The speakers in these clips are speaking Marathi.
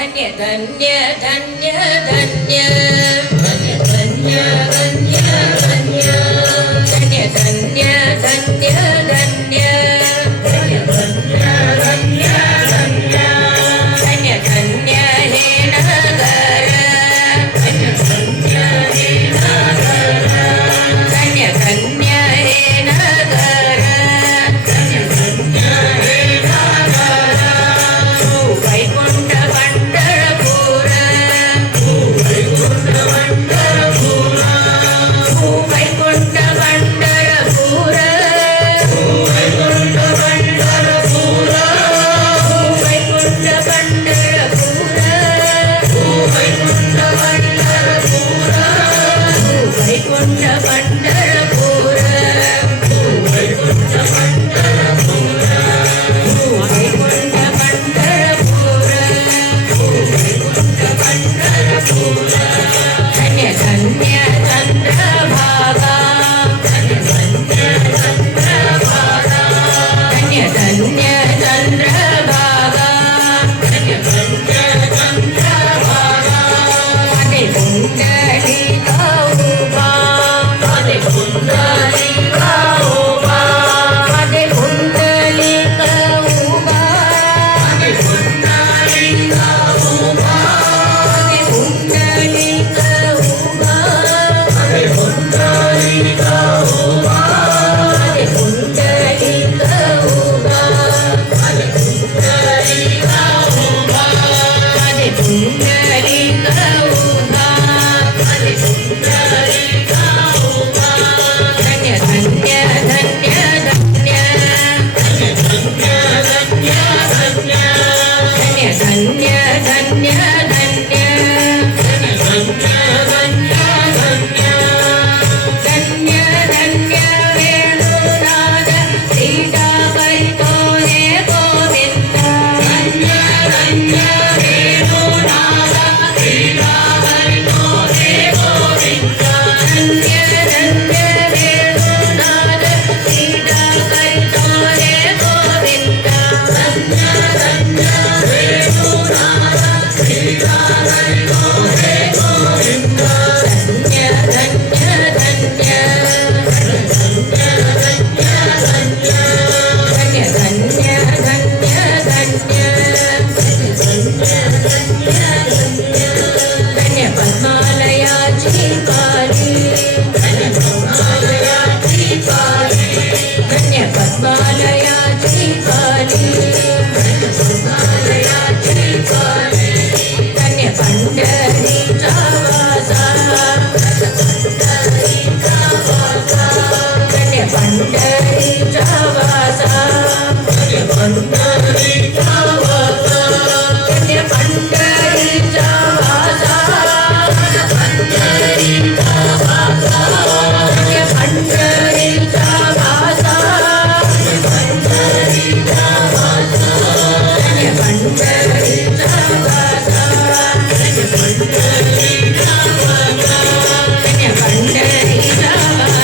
धन्य धन्य धन्य धन्य धन्य धन्य धन्य धन्य धन्य धन्य धन्य धन्य धन्य धन्य धन्य धन्य धन्य हे नगर धन्य धन्य हे नगर धन्य धन्य हे नगर धन्य धन्य हे नगर वैकुंठ पंढरपूर वैकुंठ पंढरपूर वैकुंठ पंढरपूर वैकुंठ पंढरपूर वैकुंठ पंढरपूर वैकुंठ पंढरपूर वैकुंठ पंढरपूर वैकुंठ पंढरपूर वैकुंठ पंढरपूर धन्य धन्य चंद्रभागा धन्य धन्य चंद्रभागा धन्य धन्य चंद्रभागा धन्य धन्य चंद्रभागा माझे पुंडलिका उभा माझे पुंडलिका उभा माझे पुंडलिका उभा माझे पुंडलिका उभा माझे पुंडलिका उभा माझे पुंडलिका उभा माझे पुंडलिका उभा माझे पुंडलिका उभा माझे पुंडलिका उभा माझे पुंडलिका उभा धन्य धन्य धन्य धन्य धन्य धन्य धन्य धन्य धन्य धन्य धन्य धन्य धन्य धन्य वेणुनाद सीतापरितो हे गोविंद धन्य धन्य वेणुनाद सीतापरितो हे गोविंद धन्य धन्य वेणुनाद सीतापरितो हे गोविंद धन्य धन्य वेणुनाद सीतापरितो हे गोविंद धन्य धन्य धन्य धन्य पद्मालयाची काली धन्य पद्मालयाची काली धन्य पद्मालयाची काली धन्य पद्मालयाची काली धन्य पंढरीचा वासा धन्य पंढरीचा वासा धन्य पंढरीचा वासा धन्य पंढरीचा वासा धन्य पंढरीचा वासा धन्य पंढरीचा वासा धन्य पंढरीचा वासा धन्य पंढरीचा वासा धन्य पंढरीचा वासा धन्य पंढरीचा वासा धन्य पंढरीचा वासा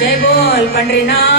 जय बोल पंढरीनाथ